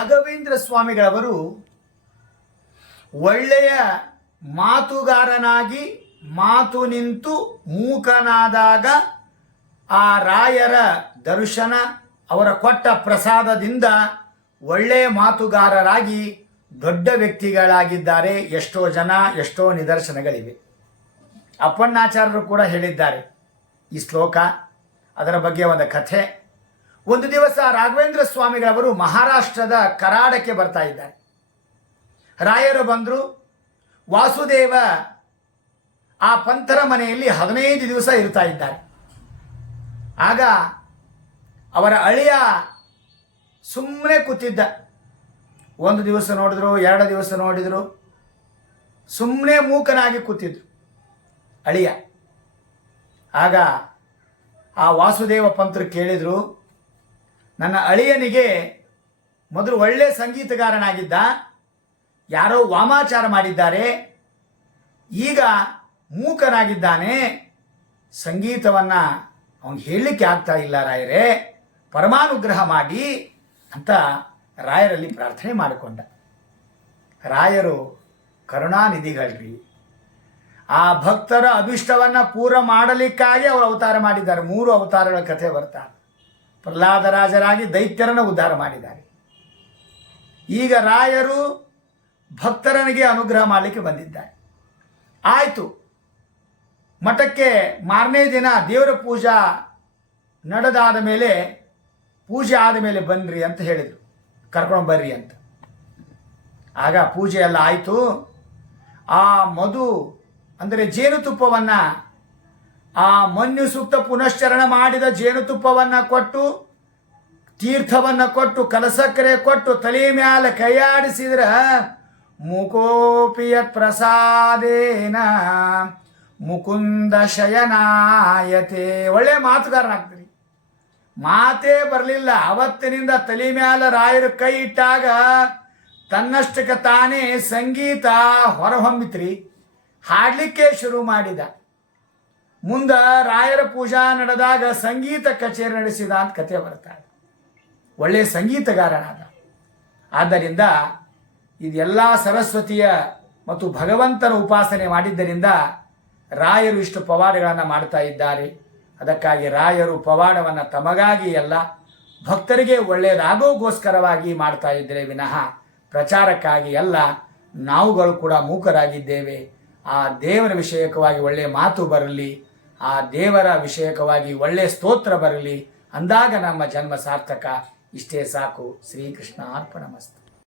ಅಗವೇಂದ್ರ ಸ್ವಾಮಿಗಳವರು ಒಳ್ಳೆಯ ಮಾತುಗಾರನಾಗಿ ಮಾತು ನಿಂತು ಮೂಕನಾದಾಗ ಆ ರಾಯರ ದರ್ಶನ ಅವರ ಕೊಟ್ಟ ಪ್ರಸಾದದಿಂದ ಒಳ್ಳೆಯ ಮಾತುಗಾರರಾಗಿ ದೊಡ್ಡ ವ್ಯಕ್ತಿಗಳಾಗಿದ್ದಾರೆ. ಎಷ್ಟೋ ಜನ, ಎಷ್ಟೋ ನಿದರ್ಶನಗಳಿವೆ. ಅಪ್ಪಣ್ಣಾಚಾರ್ಯರು ಕೂಡ ಹೇಳಿದ್ದಾರೆ ಈ ಶ್ಲೋಕ. ಅದರ ಬಗ್ಗೆ ಒಂದು ಕಥೆ. ಒಂದು ದಿವಸ ರಾಘವೇಂದ್ರ ಸ್ವಾಮಿಗಳವರು ಮಹಾರಾಷ್ಟ್ರದ ಕರಾಡಕ್ಕೆ ಬರ್ತಾ ಇದ್ದಾರೆ. ರಾಯರು ಬಂದರು. ವಾಸುದೇವ ಆ ಪಂಥರ ಮನೆಯಲ್ಲಿ 15 ದಿವಸ ಇರ್ತಾ ಇದ್ದಾರೆ. ಆಗ ಅವರ ಅಳಿಯ ಸುಮ್ಮನೆ ಕೂತಿದ್ದ. ಒಂದು ದಿವಸ ನೋಡಿದ್ರು, 2 ದಿವಸ ನೋಡಿದ್ರು, ಸುಮ್ಮನೆ ಮೂಕನಾಗಿ ಕೂತಿದ್ರು ಅಳಿಯ. ಆಗ ಆ ವಾಸುದೇವ ಪಂಥರು ಕೇಳಿದರು, ನನ್ನ ಅಳಿಯನಿಗೆ ಮೊದಲು ಒಳ್ಳೆ ಸಂಗೀತಗಾರನಾಗಿದ್ದ, ಯಾರೋ ವಾಮಾಚಾರ ಮಾಡಿದ್ದಾರೆ, ಈಗ ಮೂಕನಾಗಿದ್ದಾನೆ, ಸಂಗೀತವನ್ನು ಅವನು ಹೇಳಲಿಕ್ಕೆ ಆಗ್ತಾ ಇಲ್ಲ ರಾಯರೇ, ಪರಮಾನುಗ್ರಹ ಮಾಡಿ ಅಂತ ರಾಯರಲ್ಲಿ ಪ್ರಾರ್ಥನೆ ಮಾಡಿಕೊಂಡ. ರಾಯರು ಕರುಣಾನಿಧಿಗಳ್ರಿ. ಆ ಭಕ್ತರ ಅಭಿಷ್ಟವನ್ನು ಪೂರ ಮಾಡಲಿಕ್ಕಾಗಿ ಅವರು ಅವತಾರ ಮಾಡಿದ್ದಾರೆ. 3 ಅವತಾರಗಳ ಕಥೆ ಬರ್ತಾರೆ. ಪ್ರಹ್ಲಾದರಾಜರಾಗಿ ದೈತ್ಯರನ್ನು ಉದ್ಧಾರ ಮಾಡಿದ್ದಾರೆ. ಈಗ ರಾಯರು ಭಕ್ತರನಿಗೆ ಅನುಗ್ರಹ ಮಾಡಲಿಕ್ಕೆ ಬಂದಿದ್ದಾರೆ. ಆಯಿತು, ಮಠಕ್ಕೆ ಮಾರನೇ ದಿನ ದೇವರ ಪೂಜಾ ನಡೆದಾದ ಮೇಲೆ, ಪೂಜೆ ಆದ ಮೇಲೆ ಬನ್ನಿರಿ ಅಂತ ಹೇಳಿದರು, ಕರ್ಕೊಂಡು ಬರ್ರಿ ಅಂತ. ಆಗ ಪೂಜೆ ಎಲ್ಲ ಆಯಿತು. ಆ ಮಧು ಅಂದರೆ ಜೇನುತುಪ್ಪವನ್ನು, ಆ ಮನ್ಯು ಸೂಕ್ತ ಪುನಶ್ಚರಣ ಮಾಡಿದ ಜೇನುತುಪ್ಪವನ್ನು ಕೊಟ್ಟು, ತೀರ್ಥವನ್ನು ಕೊಟ್ಟು, ಕಲಸಕ್ಕರೆ ಕೊಟ್ಟು, ತಲೆ ಮ್ಯಾಲ ಕೈಯಾಡಿಸಿದ್ರೆ ಮುಕೋಪಿಯತ್ ಪ್ರಸಾದೇನ ಮುಕುಂದ ಶಯನಾಯತೆ. ಒಳ್ಳೆ ಮಾತುಗಾರನಾಗ್ತೀರಿ. ಮಾತೇ ಬರಲಿಲ್ಲ. ಅವತ್ತಿನಿಂದ ತಲೆ ಮ್ಯಾಲ ರಾಯರು ಕೈ ಇಟ್ಟಾಗ ತನ್ನಷ್ಟಕ್ಕೆ ತಾನೇ ಸಂಗೀತ ಹೊರಹೊಮ್ಮಿತ್ರಿ. ಹಾಡಲಿಕ್ಕೆ ಶುರು ಮಾಡಿದ. ಮುಂದೆ ರಾಯರ ಪೂಜಾ ನಡೆದಾಗ ಸಂಗೀತ ಕಚೇರಿ ನಡೆಸಿದ ಅಂತ ಕಥೆ ಬರ್ತಾರೆ. ಒಳ್ಳೆಯ ಸಂಗೀತಗಾರನಾದ. ಆದ್ದರಿಂದ ಇದೆಲ್ಲ ಸರಸ್ವತಿಯ ಮತ್ತು ಭಗವಂತನ ಉಪಾಸನೆ ಮಾಡಿದ್ದರಿಂದ ರಾಯರು ಇಷ್ಟು ಪವಾಡಗಳನ್ನು ಮಾಡ್ತಾ ಇದ್ದಾರೆ. ಅದಕ್ಕಾಗಿ ರಾಯರು ಪವಾಡವನ್ನು ತಮಗಾಗಿ ಅಲ್ಲ, ಭಕ್ತರಿಗೆ ಒಳ್ಳೆಯದಾಗೋಗೋಸ್ಕರವಾಗಿ ಮಾಡ್ತಾ ಇದ್ದರೆ ವಿನಃ ಪ್ರಚಾರಕ್ಕಾಗಿ ಅಲ್ಲ. ನಾವುಗಳು ಕೂಡ ಮೂಕರಾಗಿದ್ದೇವೆ. ಆ ದೇವರ ವಿಷಯಕವಾಗಿ ಒಳ್ಳೆಯ ಮಾತು ಬರಲಿ, ಆ ದೇವರ ವಿಷಯಕವಾಗಿ ಒಳ್ಳೆಯ ಸ್ತೋತ್ರ ಬರಲಿ ಅಂದಾಗ ನಮ್ಮ ಜನ್ಮ ಸಾರ್ಥಕ. ಇಷ್ಟೇ ಸಾಕು. ಶ್ರೀಕೃಷ್ಣ ಅರ್ಪಣಮಸ್ತು.